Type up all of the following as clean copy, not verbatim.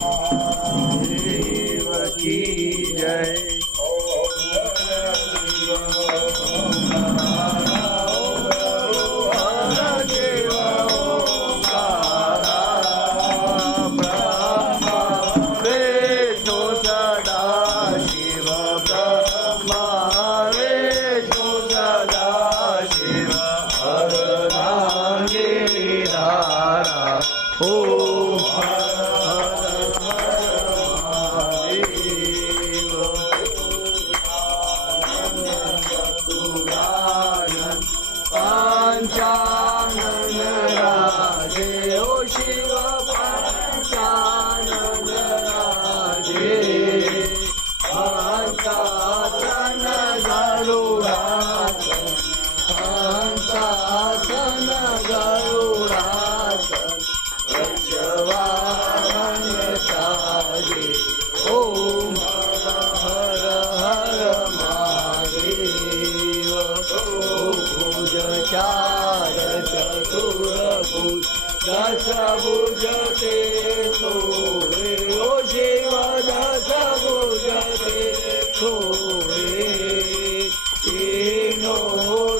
देव की जय। दशभुजते सोरे ओ शिव दशभुजते सोरे तीनो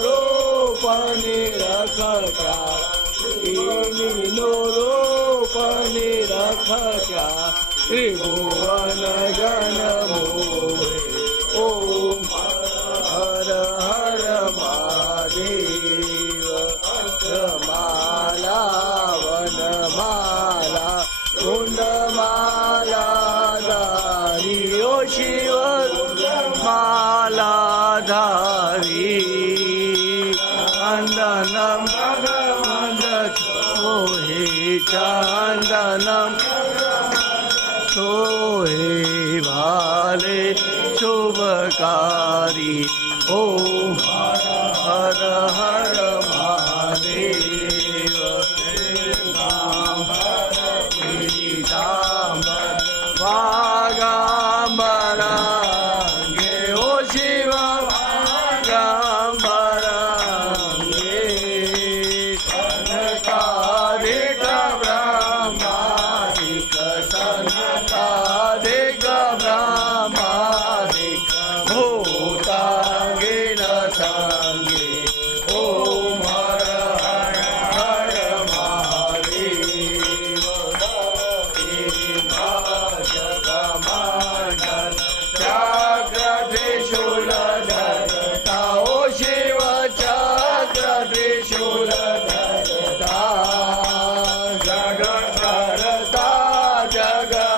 रूप निरखता तीनो रूप निरखता त्रिभुवन जन मोहे ओम हर हर महादेव। माला वनमाला कुंडमाला धारी ओ शिव माला धारी चंदनम सोहे चंदनम सोहे भाले शुभकारी ओम हर हर महादेव। वागाम्बरांगे ओ शिव वागाम्बरांगे सनकादिक ब्रह्मादिक सन